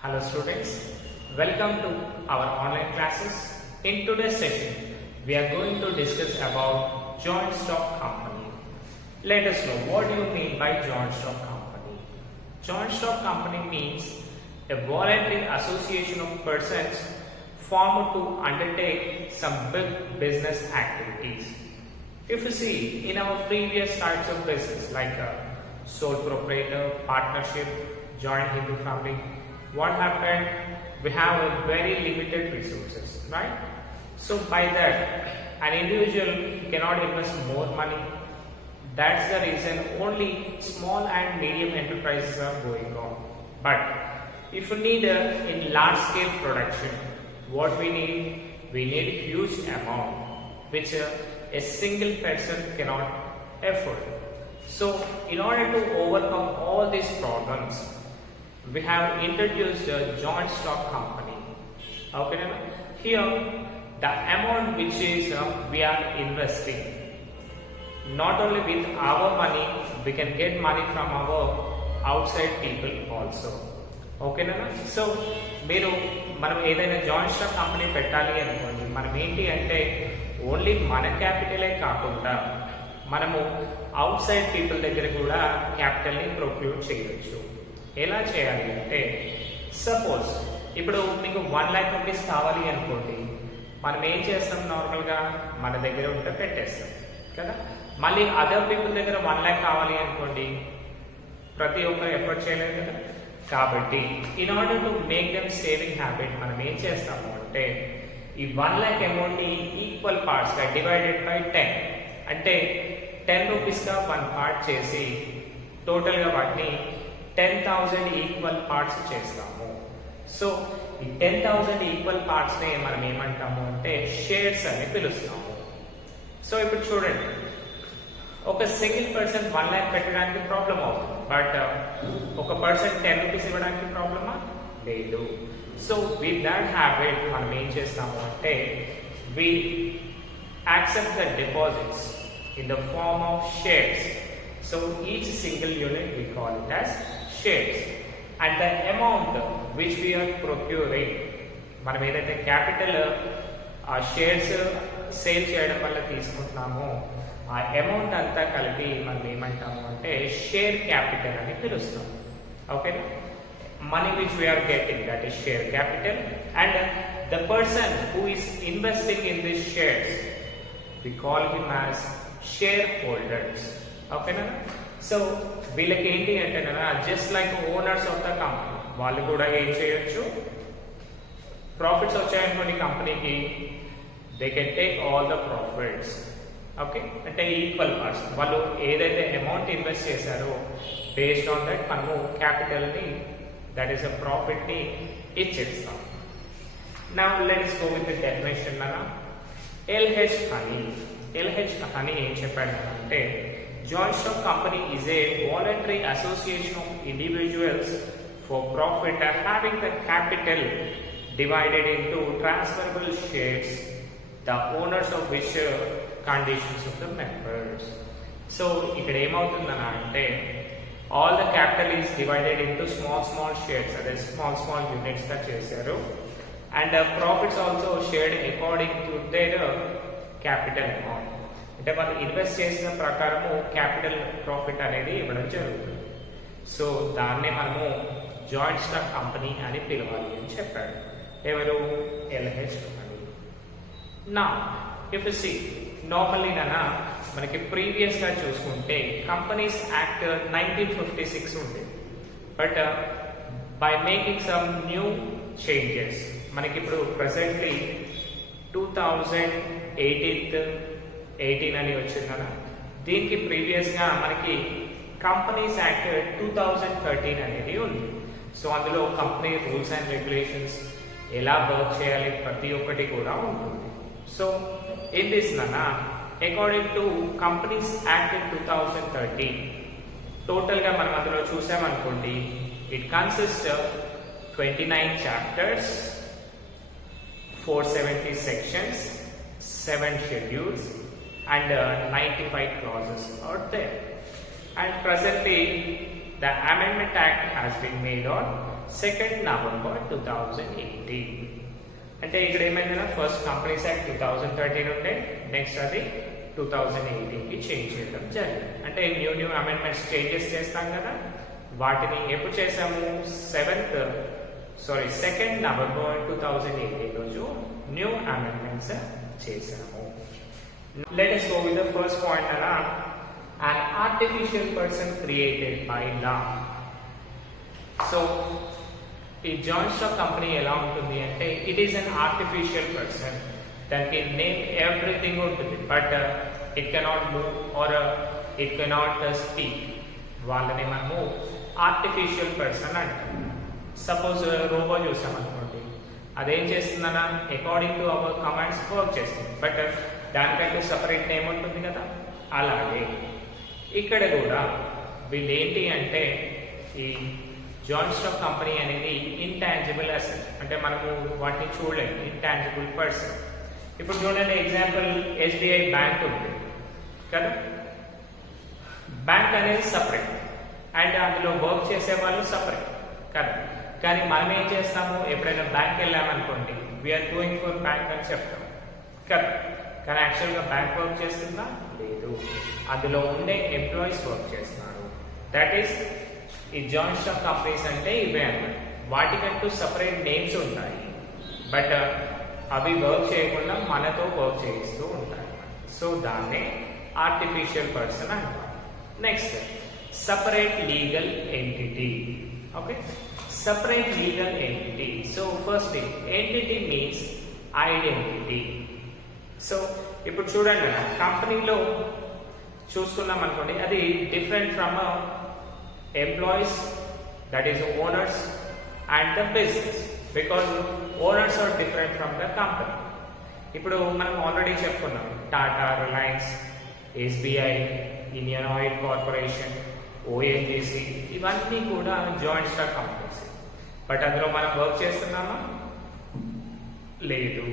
Hello students, welcome to our online classes. In today's session, we are going to discuss about joint stock company. Let us know what do you mean by joint stock company. Joint stock company means a voluntary association of persons formed to undertake some big business activities. If you see in our previous types of business like sole proprietor, partnership, joint Hindu family, what happened? We have a very limited resources, right? So by that, an individual cannot invest more money. That's the reason only small and medium enterprises are going on. But if you need in large scale production, what we need huge amount which a single person cannot afford. So in order to overcome all these problems, we have introduced a joint stock company. Okay, here the amount which is we are investing, not only with our money, we can get money from our outside people also. ఓకేనా? So మనం ఏదైనా joint stock company పెట్టాలి అనుకోండి, మనం ఏంటి అంటే only మన క్యాపిటలే కాకుండా మనము అవుట్ సైడ్ పీపుల్ దగ్గర కూడా క్యాపిటల్ని ప్రొక్యూర్ చేయవచ్చు. ఎలా చేయాలి అంటే, సపోజ్ ఇప్పుడు మీకు 1 lakh రూపీస్ కావాలి అనుకోండి, మనం ఏం చేస్తాం, నార్మల్గా మన దగ్గర ఉంటే పెట్టేస్తాం కదా. మళ్ళీ అదర్ పీపుల్ దగ్గర 1 lakh కావాలి అనుకోండి, ప్రతి ఒక్కరు ఎఫర్ట్ చేయలేదు కదా. కాబట్టి in order to make them saving habit మనం ఏం చేస్తాము అంటే, ఈ 1 lakh అమౌంట్ని ఈక్వల్ పార్ట్స్గా డివైడెడ్ బై 10 అంటే 10 రూపీస్గా 1 పార్ట్ చేసి టోటల్గా వాటిని 10,000 ఈక్వల్ పార్ట్స్ చేస్తాము. సో ఈ 10,000 ఈక్వల్ పార్ట్స్ని మనం ఏమంటాము అంటే షేర్స్ అని పిలుస్తాము. సో ఇప్పుడు చూడండి, ఒక సింగిల్ పర్సన్ 1 lakh పెట్టడానికి ప్రాబ్లం అవుతుంది, బట్ ఒక పర్సన్ 10 రూపీస్ ఇవ్వడానికి ప్రాబ్లమా లేదు. సో విత్ దట్ హ్యాబిట్ మనం ఏం చేస్తాము అంటే, we accept the deposits in the form of shares. So each single unit we call it as shares and the amount which we are procuring, మనం ఏదైతే capital ఆ షేర్స్ సేల్ చేయడం వల్ల తీసుకుంటున్నామో ఆ అమౌంట్ అంతా కలిపి మనం ఏమంటాము అంటే షేర్ క్యాపిటల్ అని పిలుస్తాం. ఓకేనా? Money which we are getting, that is share capital, and the person who is investing in this shares we call him as share holders. ఓకేనా? సో వీళ్ళకి ఏంటి అంటే just like owners of the company, వాళ్ళు కూడా ఏం చేయొచ్చు, ప్రాఫిట్స్ వచ్చాయనుకోండి కంపెనీకి, they can take all the profits. Okay, అంటే ఈక్వల్ పార్ట్స్, వాళ్ళు ఏదైతే అమౌంట్ ఇన్వెస్ట్ చేశారో బేస్డ్ ఆన్ దట్ మనము క్యాపిటల్ని, దట్ ఈస్ అ ప్రాఫిట్ని ఇచ్చేస్తాం. Now let's go with the definition. LH honey, LH honey ఏం చెప్పాడు అంటే, joint stock company is a voluntary association of individuals for profit and having the capital divided into transferable shares, the owners of which conditions of the members. So ఇక్కడ ఏమవుతుందన్న అంటే, all the capital is divided into small shares, అదే small units గా చేశారు, and profits also shared according to their capital amount. అంటే వాళ్ళు invest చేసిన ప్రకారము capital profit అనేది ఇవ్వడం జరుగుతుంది. సో దాన్నే మనము జాయింట్ స్టాక్ కంపెనీ అని పిలవాలి అని చెప్పాడు ఎవరు, ఎల్హెచ్ హనీ. నా ఇఫ్ యు సీ నార్మల్లీ మనకి ప్రీవియస్ గా చూసుకుంటే కంపెనీస్ యాక్ట్ 1956 ఉండేది, but by making some new changes మనకి ఇప్పుడు ప్రెసెంట్లీ 2018 అని వచ్చిందన్న. దీనికి ప్రీవియస్ గా మనకి కంపెనీస్ యాక్ట్ 2013 అనేది ఉంది. సో అందులో కంపెనీ రూల్స్ అండ్ రెగ్యులేషన్స్ ఎలా వర్క్ చేయాలి ప్రతి ఒక్కటి కూడా ఉంటుంది. So in this according to companies act 2013 total గా మనం అందులో చూసామనుకోండి, it consist 29 chapters, 470 sections, 7 schedules and 95 clauses are there. And presently the Amendment Act has been made on 2nd November 2018. అంటే ఇక్కడ ఏమైందన్నా ఫస్ట్ కంపెనీస్ యాక్ట్ 2013 ఉంటే next అది 2018కి change చేయడం జరిగింది. అంటే న్యూ అమెండ్మెంట్స్ చేంజెస్ చేస్తాం కదా, వాటిని ఎప్పుడు చేసాము 2nd November 2018 రోజు న్యూ అమెండ్మెంట్స్ చేసాము. Let us go with the first point అలా an artificial person created by law. So ఈ జాయింట్ స్టాక్ కంపెనీ ఎలా ఉంటుంది అంటే it is an artificial person. దానికి నేమ్ ఎవ్రీథింగ్ ఉంటుంది, but it cannot move or it cannot speak. వాళ్ళని మనము artificial person అంటాం. సపోజ్ రోబో చూసాం అనుకోండి, అదేం చేస్తుందన్నా according to our commands work చేస్తుంది, బట్ దానికంటే సపరేట్ నేమ్ ఉంటుంది కదా. అలాగే ఇక్కడ కూడా వీళ్ళు ఏంటి అంటే ఈ జాయింట్ స్టాక్ కంపెనీ అనేది ఇంటాంజిబుల్ అసెట్, అంటే మనము వాటిని చూడలేము, ఇంటాంజిబుల్ పర్సన్. ఇప్పుడు చూడండి ఎగ్జాంపుల్ SBI బ్యాంక్ ఉంది కదా, బ్యాంక్ అనేది సపరేట్ అండ్ అందులో వర్క్ చేసే వాళ్ళు సపరేట్ కదా. కానీ మనం ఏం చేస్తాము, ఎప్పుడైనా బ్యాంక్ వెళ్ళామనుకోండి వీఆర్ గోయింగ్ ఫర్ బ్యాంక్ అని చెప్తాం కదా, కానీ యాక్చువల్గా బ్యాంక్ వర్క్ చేస్తుందా లేదు, అందులో ఉండే ఎంప్లాయీస్ వర్క్ చేస్తున్నారు. దట్ ఈస్ ఈ జాయింట్ స్టాక్ కంపెనీస్ అంటే ఇవే అన్నమాట. వాటికంటూ సపరేట్ నేమ్స్ ఉంటాయి, బట్ అవి వర్క్ చేయకుండా మనతో వర్క్ చేయిస్తూ ఉంటాయి. సో దాన్నే ఆర్టిఫిషియల్ పర్సన్ అంటారు. Next separate legal entity. Okay, separate legal entity. So first entity means identity. So ఇప్పుడు చూడండి, కంపెనీలో చూసుకున్నాం అనుకోండి, అది different from employees, that is owners, and the business, because owners are different from the company. ఇప్పుడు మనం already చెప్పుకున్నాం Tata, Reliance, SBI, Indian oil corporation, ONGC, ఇవన్నీ కూడా జాయింట్ స్టాక్ కంపెనీస్. బట్ అందులో మనం వర్క్ చేస్తున్నామా లేదు.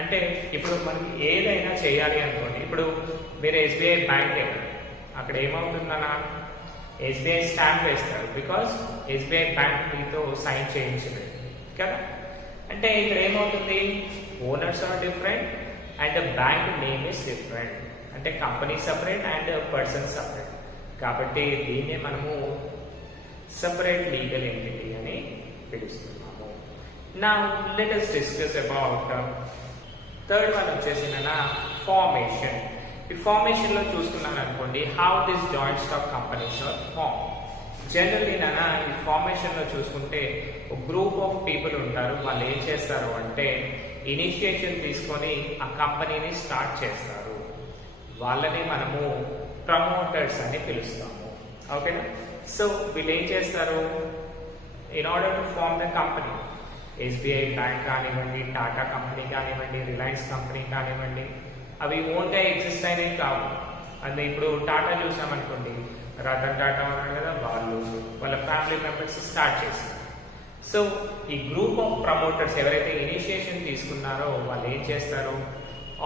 అంటే ఇప్పుడు మనం ఏదైనా చేయాలి అనుకోండి, ఇప్పుడు మీరు SBI బ్యాంక్ వెళ్ళారు, అక్కడ ఏమవుతుందన్నా SBI స్టాంప్ వేస్తారు, బికాస్ SBI బ్యాంక్ మీతో సైన్ చేయించలేదు కదా. అంటే ఇక్కడ ఏమవుతుంది, owners are different and bank name is different. అంటే company separate and person separate, కాబట్టి దీన్నే మనము సపరేట్ లీగల్ ఎంటిటీ అని పిలుస్తున్నాము. నా let us discuss about third one వచ్చేసి ఫార్మేషన్. ఈ ఫార్మేషన్ లో చూసుకున్నాను అనుకోండి, how this joint stock companies are form. Generally ఈ ఫార్మేషన్ లో చూసుకుంటే ఒక గ్రూప్ ఆఫ్ పీపుల్ ఉంటారు. వాళ్ళు ఏం చేస్తారు అంటే ఇనిషియేషన్ తీసుకొని ఆ కంపెనీని స్టార్ట్ చేస్తారు. వాళ్ళని మనము ప్రమోటర్స్ అని పిలుస్తాము. ఓకేనా. సో వీళ్ళు ఏం చేస్తారు, in order to form the company, SBI bank కానివ్వండి, టాటా కంపెనీ కానివ్వండి, రిలయన్స్ కంపెనీ కానివ్వండి, అవి ఓన్గా ఎగ్జిస్ట్ అయినవి కావు. అంటే ఇప్పుడు టాటా చూసామనుకోండి, రతన్ టాటా ఉన్నాడు కదా, వాళ్ళ ఫ్యామిలీ మెంబర్స్ స్టార్ట్ చేశారు. సో ఈ గ్రూప్ ఆఫ్ ప్రమోటర్స్ ఎవరైతే ఇనిషియేషన్ తీసుకున్నారో వాళ్ళు ఏం చేస్తారు,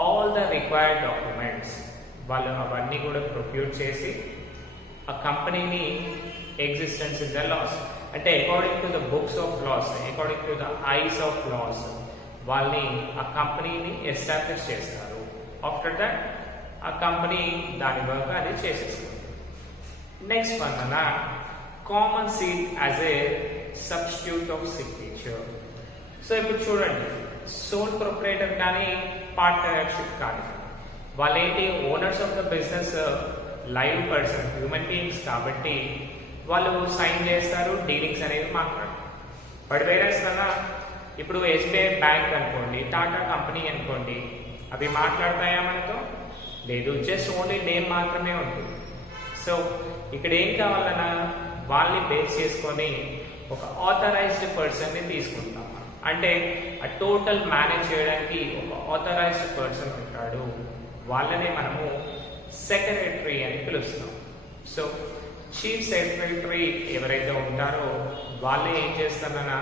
ఆల్ ద రిక్వైర్డ్ డాక్యుమెంట్స్ వాళ్ళు అవన్నీ కూడా ప్రొక్యూర్ చేసి ఆ కంపెనీని ఎగ్జిస్టెన్స్ ఇన్ ద లాస్, అంటే according to the books of laws, according to the eyes of laws వాళ్ళని ఆ కంపెనీని ఎస్టాబ్లిష్ చేస్తారు. ఆఫ్టర్ దట్ ఆ కంపెనీ దాని వర్క్ అది చేసేస్తుంది. Next one common seal as a substitute of signature. So ఇప్పుడు చూడండి, సోల్ ప్రొప్రైటర్ కానీ పార్ట్నర్షిప్ కానీ వాళ్ళేంటి, owners of the business live person, human beings కాబట్టి వాళ్ళు సైన్ చేస్తారు, డీలింగ్స్ అనేవి మాట్లాడతారు. బట్ వేరేస్ ఇప్పుడు SBI బ్యాంక్ అనుకోండి, టాటా కంపెనీ అనుకోండి, అవి మాట్లాడతాయా మనతో? లేదు, జస్ట్ ఓన్లీ నేమ్ మాత్రమే ఉంటుంది. సో ఇక్కడ ఏం కావాలన్నా వాళ్ళని బేస్ చేసుకొని ఒక ఆథరైజ్డ్ పర్సన్ని తీసుకుంటాం. అంటే ఆ టోటల్ మేనేజ్ చేయడానికి ఒక ఆథరైజ్డ్ పర్సన్ ఉంటాడు, వాళ్ళనే మనము సెక్రటరీ అని పిలుస్తాం. సో చీఫ్ సెక్రటరీ ఎవరైతే ఉంటారో వాళ్ళే ఏం చేస్తారన్నా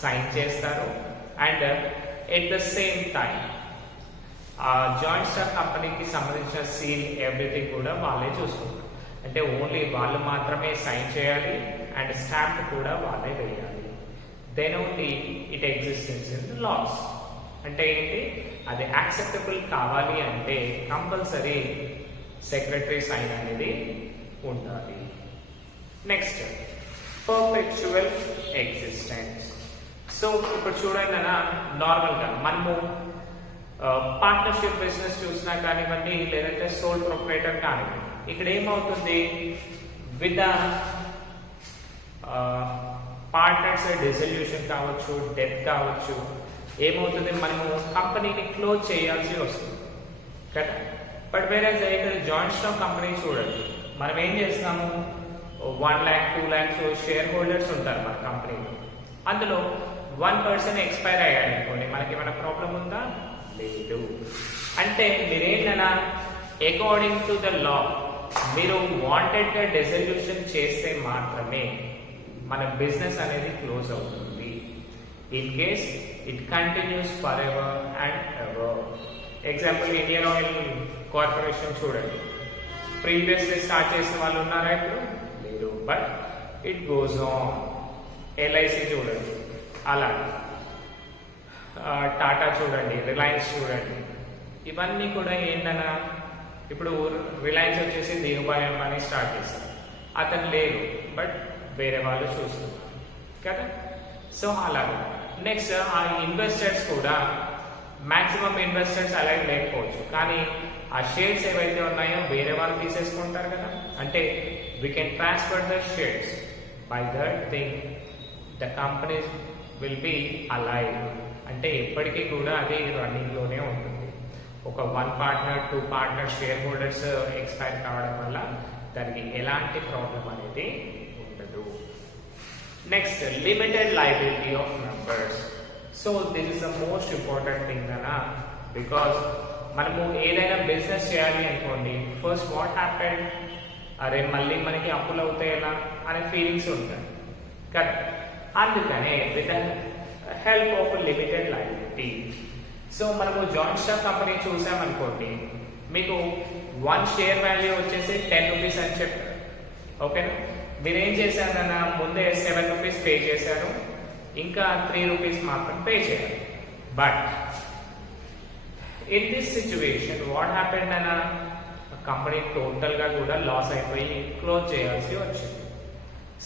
సైన్ చేస్తారు. And at the same time ఆ జాయింట్ స్టాక్ కంపెనీకి సంబంధించిన సీల్ ఎవ్రీథింగ్ కూడా వాళ్ళే చూసుకుంటారు. అంటే ఓన్లీ వాళ్ళు మాత్రమే సైన్ చేయాలి అండ్ స్టాంప్ కూడా వాళ్ళే వేయాలి. then only it exists in the laws. అంటే ఏంటి, అది యాక్సెప్టబుల్ కావాలి అంటే కంపల్సరీ సెక్రటరీ సైన్ అనేది ఉండాలి. Next, perpetual existence. సో ఇప్పుడు చూడండి అన్న, నార్మల్గా మనము పార్ట్నర్షిప్ బిజినెస్ చూసినా కానివ్వండి, లేదంటే సోల్ ప్రొప్రైటర్ కానివ్వండి, ఇక్కడ ఏమవుతుంది, విత్ పార్ట్నర్స్ డిసల్యూషన్ కావచ్చు, డెత్ కావచ్చు, ఏమవుతుంది, మనము కంపెనీని క్లోజ్ చేయాల్సి వస్తుంది కదా. బట్ వేరే ఇక్కడ జాయింట్ స్టాక్ కంపెనీ చూడండి, మనం ఏం చేస్తాము, 1 lakh 2 lakhs షేర్ హోల్డర్స్ ఉంటారు మన కంపెనీలో. అందులో 1 person ఎక్స్పైర్ అయ్యాడు అనుకోండి, మనకి ఏమైనా ప్రాబ్లం ఉందా, లేదు. అంటే మీరేంటన్నా, అకార్డింగ్ టు ద లా మీరు వాంటెడ్ గా డిసల్యూషన్ చేస్తే మాత్రమే మన బిజినెస్ అనేది క్లోజ్ అవుతుంది. In case it continues for ever and ever. Example Indian oil corporation చూడండి, ప్రీవియస్లీ స్టార్ట్ చేసిన వాళ్ళు ఉన్నారా ఇప్పుడు, లేరు, but it goes on. LIC చూడండి అలా, టాటా చూడండి, రిలయన్స్ చూడండి, ఇవన్నీ కూడా ఏంటన్నా, ఇప్పుడు రిలయన్స్ వచ్చేసి ధీరుభాయ్ అంబానీ స్టార్ట్ చేశారు, అతను లేరు, బట్ వేరే వాళ్ళు చూస్తున్నారు కదా. సో అలాగే నెక్స్ట్ ఆ ఇన్వెస్టర్స్ కూడా మాక్సిమం ఇన్వెస్టర్స్ అలాగే లేకపోవచ్చు, కానీ ఆ షేర్స్ ఏవైతే ఉన్నాయో వేరే వాళ్ళు తీసేసుకుంటారు కదా. అంటే we can transfer the shares, by that thing the companies will be alive. అంటే ఎప్పటికీ కూడా అది రన్నింగ్ లోనే ఉంటుంది. ఒక 1 partner 2 partner share holders expire కావడం వల్ల దానికి ఎలాంటి ప్రాబ్లం అనేది ఉండదు. Next, limited liability of members. So this is the most important thing అన్నా, బికాస్ మనము ఏదైనా బిజినెస్ చేయాలి అనుకోండి, ఫస్ట్ వాట్ హ్యాపెన్, అరే మళ్ళీ మనకి అప్పులు అవుతాయేలా అనే ఫీలింగ్స్ ఉంటాయి కదా. అందుకనే with help of limited liability. So మనము జాయింట్ స్టాక్ కంపెనీ చూసామనుకోండి, మీకు 1 షేర్ వాల్యూ వచ్చేసి 10 rupees అని చెప్పారు, ఓకేనా. మీరు ఏం చేశారన్నా, ముందే 7 rupees పే చేశారు, ఇంకా 3 rupees మాత్రం పే చేయాలి. But in this situation what happened అన్నా, కంపెనీ టోటల్ గా కూడా లాస్ అయిపోయి క్లోజ్ చేయాల్సి వచ్చింది.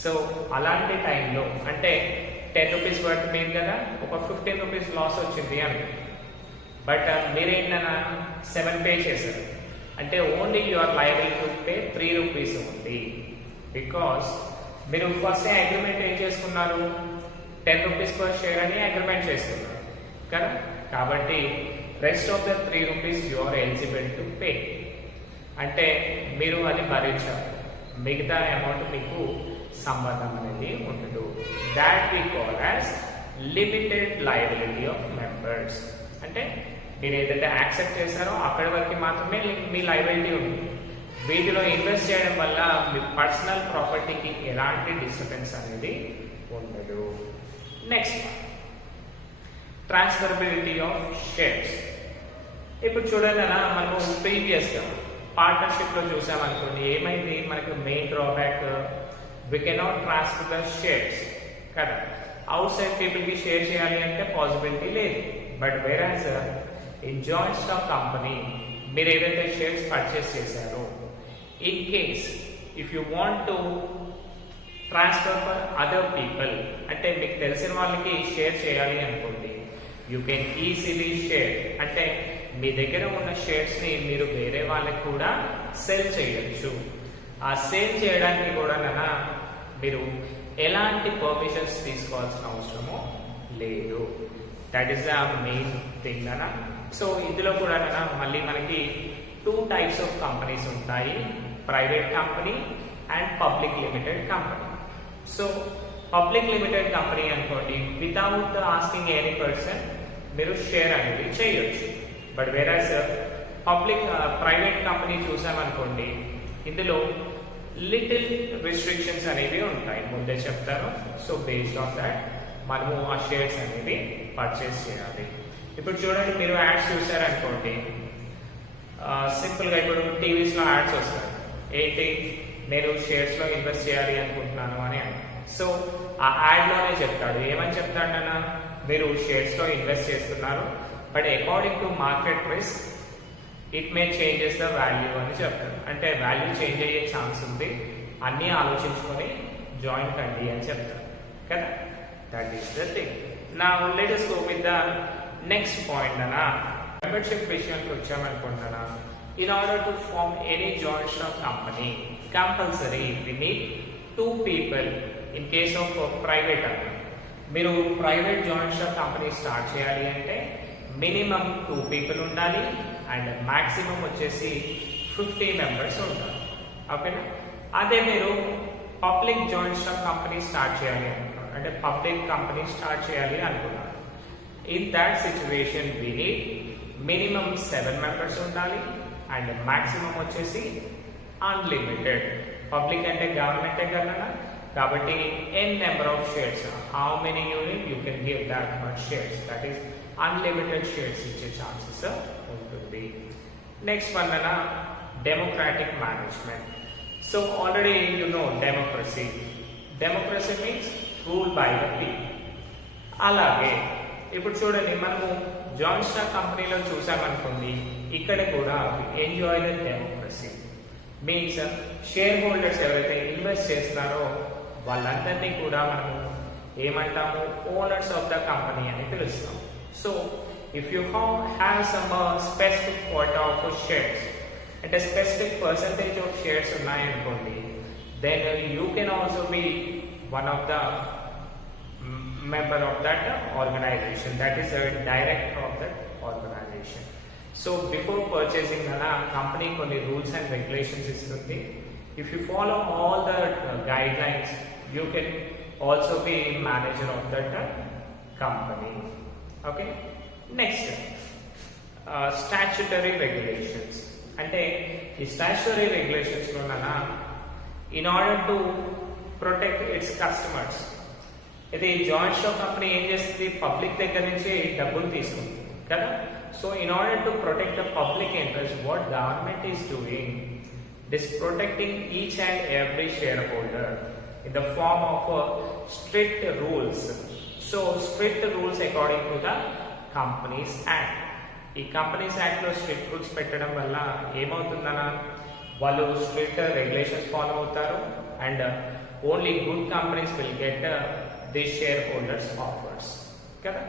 సో అలాంటి టైంలో అంటే 10 rupees వర్త్ మీరు కదా, ఒక 15 rupees లాస్ వచ్చింది అని, బట్ మీరేంటన్నా 7 పే చేశారు, అంటే only you are liable to pay 3 rupees ఉంది. బికాస్ మీరు ఫస్ట్ అగ్రిమెంట్ ఏం చేసుకున్నారు, 10 rupees per షేర్ అని అగ్రిమెంట్ చేసుకున్నారు కదా. కాబట్టి rest of the 3 rupees you are eligible to pay. అంటే మీరు అది భరించాలి, మిగతా అమౌంట్ మీకు సంబంధం అనేది ఉండదు. That we call as limited liability of members. అంటే మీరు ఏదైతే యాక్సెప్ట్ చేశారో అక్కడి వరకు మాత్రమే మీ లయబిలిటీ ఉంది. వీటిలో ఇన్వెస్ట్ చేయడం వల్ల మీ పర్సనల్ ప్రాపర్టీకి ఎలాంటి డిస్టర్బెన్స్ అనేది ఉండదు. Next, transferability of shares. ఇప్పుడు చూడండి అలా, మనము ప్రీవియస్గా పార్ట్నర్షిప్ లో చూసామనుకోండి, ఏమైంది, మనకు main drawback we cannot transfer the shares కదా. అవుట్ సైడ్ పీపుల్ కి షేర్ చేయాలి అంటే పాసిబిలిటీ లేదు. But whereas in joint stock company మీరు ఏదైతే షేర్స్ పర్చేస్ చేశారో, in case if you want to transfer for other people, అంటే మీకు తెలిసిన వాళ్ళకి షేర్ చేయాలి అనుకోండి, యూ కెన్ ఈజీలీ షేర్. అంటే మీ దగ్గర ఉన్న షేర్స్ ని మీరు వేరే వాళ్ళకి కూడా సెల్ చేయొచ్చు. ఆ సేల్ చేయడానికి కూడా మీరు ఎలాంటి పర్మిషన్స్ తీసుకోవాల్సిన అవసరమో లేదు. That is the main thing అన్న. సో ఇందులో కూడా మళ్ళీ మనకి 2 types ఆఫ్ కంపెనీస్ ఉంటాయి, private company and public limited company. So public limited company అనుకోండి, వితౌట్ ఆస్కింగ్ ఎనీ పర్సన్ మీరు షేర్ అనేది చేయొచ్చు. బట్ వేరాస్ ప్రైవేట్ కంపెనీ చూసామనుకోండి, ఇందులో లిటిల్ రిస్ట్రిక్షన్స్ అనేవి ఉంటాయి, ముందే చెప్తారు. సో బేస్డ్ ఆన్ దాట్ మనము ఆ షేర్స్ అనేవి పర్చేస్ చేయాలి. ఇప్పుడు చూడండి, మీరు యాడ్స్ చూసారనుకోండి, సింపుల్గా ఇప్పుడు టీవీస్లో యాడ్స్ వస్తాయి, ఏంటి, నేను షేర్స్లో ఇన్వెస్ట్ చేయాలి అనుకుంటున్నాను అని. సో ఆ యాడ్లోనే చెప్తాడు. ఏమని చెప్తాడన్నా, మీరు షేర్స్లో ఇన్వెస్ట్ చేస్తున్నారు, but according to market risk it may changes the value అని చెప్తాడు. అంటే వాల్యూ చేంజ్ అయ్యే ఛాన్స్ ఉంది, అన్నీ ఆలోచించుకొని జాయిన్ కండి అని చెప్తాడు కదా. That is the thing. నా let us go with the next point అన్నా. మెంబర్షిప్ విషయానికి వచ్చామనుకుంటున్నా. In order to form any joint stock company compulsory we need 2 people in case of private అన్న. మీరు private joint stock company start చేయాలి అంటే minimum 2 people ఉండాలి and maximum వచ్చేసి 50 members ఉంటారు. ఓకేనా. అదే మీరు public joint stock company start చేయాలి అనుకున్నారు, అంటే పబ్లిక్ కంపెనీ స్టార్ట్ చేయాలి అనుకున్నారు. In that situation we need minimum 7 members ఉండాలి అండ్ మాక్సిమం వచ్చేసి అన్లిమిటెడ్. పబ్లిక్ అంటే గవర్నమెంటే కదా, కాబట్టి n number of shares, how many unit you can give that much shares, that is unlimited shares ఇచ్చే chances ఉంటుంది. నెక్స్ట్ వన్ అన్న democratic management. So already you know democracy. Democracy means rule by the people. అలాగే ఇప్పుడు చూడండి, మనము joint stock కంపెనీలో చూసామనుకోండి, ఇక్కడ కూడా enjoy the democracy. Means share holders ఎవరైతే ఇన్వెస్ట్ చేస్తున్నారో వాళ్ళందరినీ కూడా మనము ఏమంటాము, ఓనర్స్ ఆఫ్ ద కంపెనీ అని పిలుస్తాం. So if you have some specific quota of shares, అంటే స్పెసిఫిక్ పర్సంటేజ్ ఆఫ్ షేర్స్ ఉన్నాయనుకోండి, then you can also be one of the member of that organization, that is a director of that organization. So before purchasing nana company konni rules and regulations istundi. If you follow all the guidelines, you can also be manager of that company. Okay. Next, statutory regulations. Ante ee statutory regulations lo nana, in order to protect its customers, ఇది joint stock company ఏం చేస్తుంది, public దగ్గర నుంచి డబ్బులు తీసుకుంటుంది కదా. So in order to protect the public interest, what government is doing, this protecting each and every shareholder in the form of strict rules. So strict rules according to the companies act. ఈ companies act లో strict rules పెట్టడం వల్ల ఏమవుతుందన్నా, వాళ్ళు strict regulations follow అవుతారు and only good companies will get the shareholders offers kada.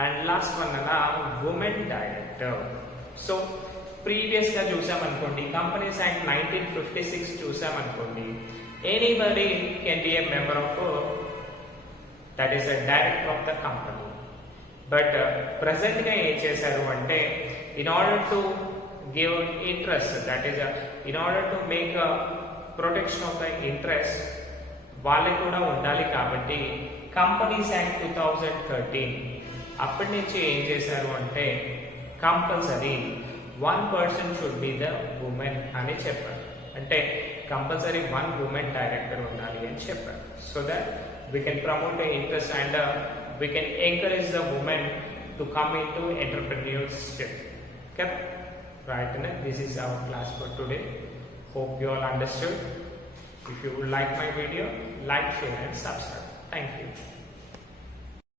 And last one na women director. So previous ga chusam anukondi, companies act 1956 chusam anukondi, anybody can be a member of that is a director of the company. But present ga em chesaru ante, in order to give interest, that is in order to make a protection of the interest వాళ్ళకి కూడా ఉండాలి కాబట్టి companies act 2013 అప్పటి నుంచి ఏం చేశారు అంటే compulsory 1% should be the women అని చెప్పారు. అంటే కంపల్సరీ 1 ఉమెన్ డైరెక్టర్ ఉండాలి అని చెప్పారు. So that we can promote the interest and we can encourage the women to come in to entrepreneurship కదా. Right, this is our class for today. Hope you all understood. If you would like my video, like, share and subscribe. Thank you.